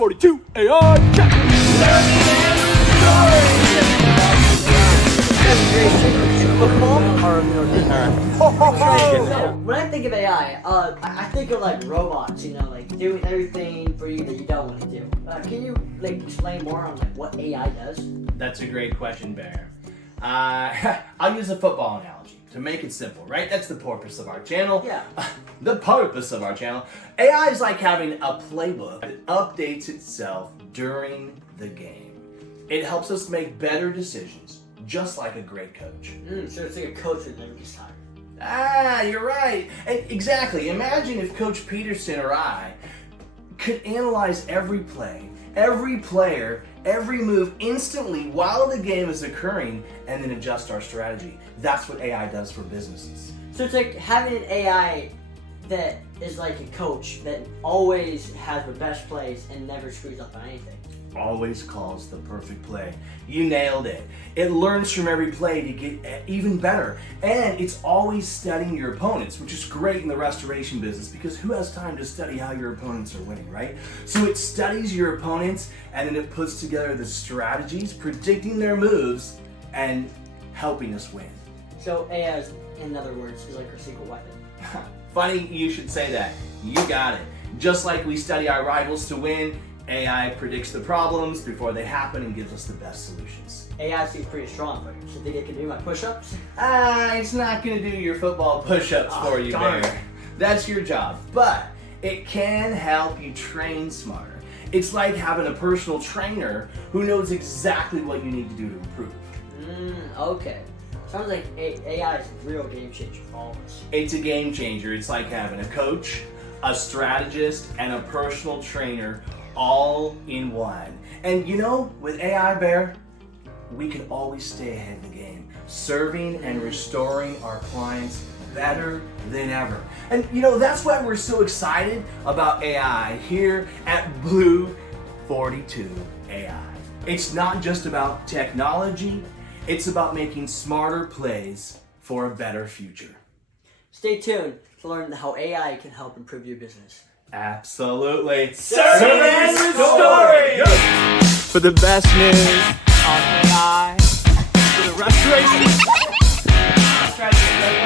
42 AI check. When I think of AI, I think of like robots, like doing everything for you that you don't want to do. Can you explain more on what AI does? That's a great question, Bear. I'll use a football analogy to make it simple, right? That's the purpose of our channel. Yeah. The purpose of our channel. AI is like having a playbook that updates itself during the game. It helps us make better decisions, just like a great coach. So it's like a coach that never gets tired. You're right. Exactly. Imagine if Coach Peterson or I could analyze every play, every player, every move instantly while the game is occurring and then adjust our strategy. That's what AI does for businesses. So it's like having an AI that is like a coach that always has the best plays and never screws up on anything. Always calls the perfect play. You nailed it. It learns from every play to get even better. And it's always studying your opponents, which is great in the restoration business because who has time to study how your opponents are winning, right? So it studies your opponents and then it puts together the strategies, predicting their moves and helping us win. So AI, in other words, is like our secret weapon. Funny you should say that. You got it. Just like we study our rivals to win, AI predicts the problems before they happen and gives us the best solutions. AI seems pretty strong, but you think it can do my push-ups? It's not going to do your football push-ups for you, darn. Bear. That's your job. But it can help you train smarter. It's like having a personal trainer who knows exactly what you need to do to improve. Okay. Sounds like AI is a real game changer for all of us. It's a game changer. It's like having a coach, a strategist, and a personal trainer all in one. And with AI, Bear, we can always stay ahead of the game, serving and restoring our clients better than ever. And that's why we're so excited about AI here at Blue 42 AI. It's not just about technology, it's about making smarter plays for a better future. Stay tuned to learn how AI can help improve your business. Absolutely. Serve and restoring. For the best news on AI, for the restoration strategy.